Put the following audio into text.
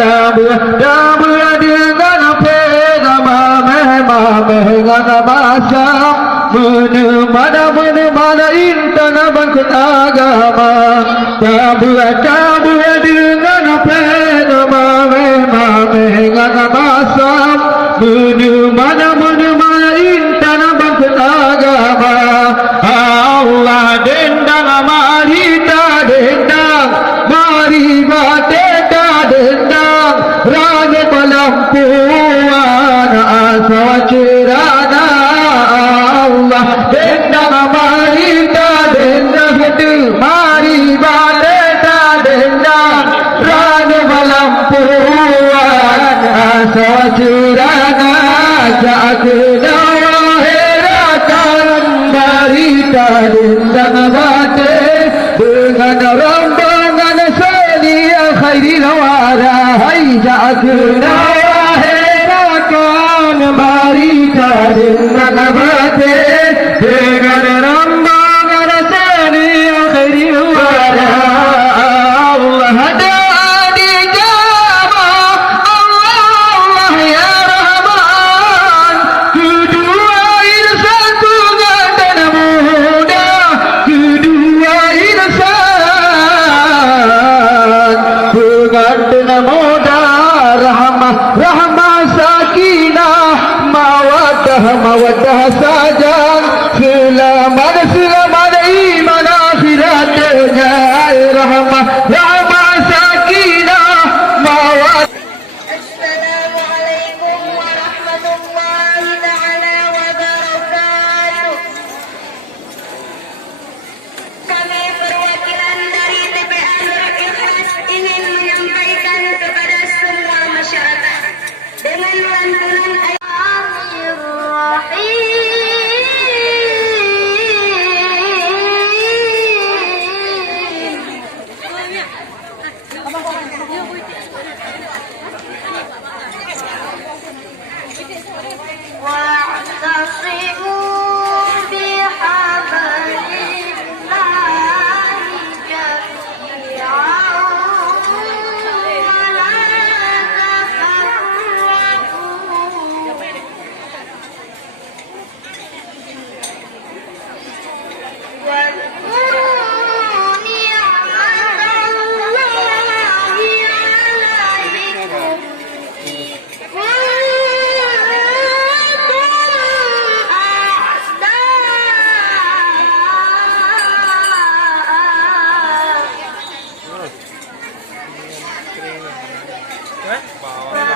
Tabur dengan pegama dengan basam mana intan bangkit agama. Tabur dengan pegama dengan basam mana intan bangkit agama. Allah dendang marita dendang mari bateta dendang raga pelampuan asa cerana. Allah dendang marita dendang mari bateta dendang raga pelampuan asa cerana. Jakna wahiratan barita dendang bate dengan rombongan selia khairil wara. Hai jakna wahiratan barita dendang bate dengan rombongan selia khairil wara. Allah ada di jama Allah ya Rahman. Kedua insan tunggal dan muda, kedua insan tunggal muda. Rahmah sakinah mawaddah saja. Selamat iman akhiratnya. Rahmah sakinah mawaddah. Assalamualaikum warahmatullahi ta'ala wabarakatuh. Kami perwakilan dari TPA Nurul Ikhlas ingin menyampaikan kepada semua masyarakat dengan lantunan Bawah.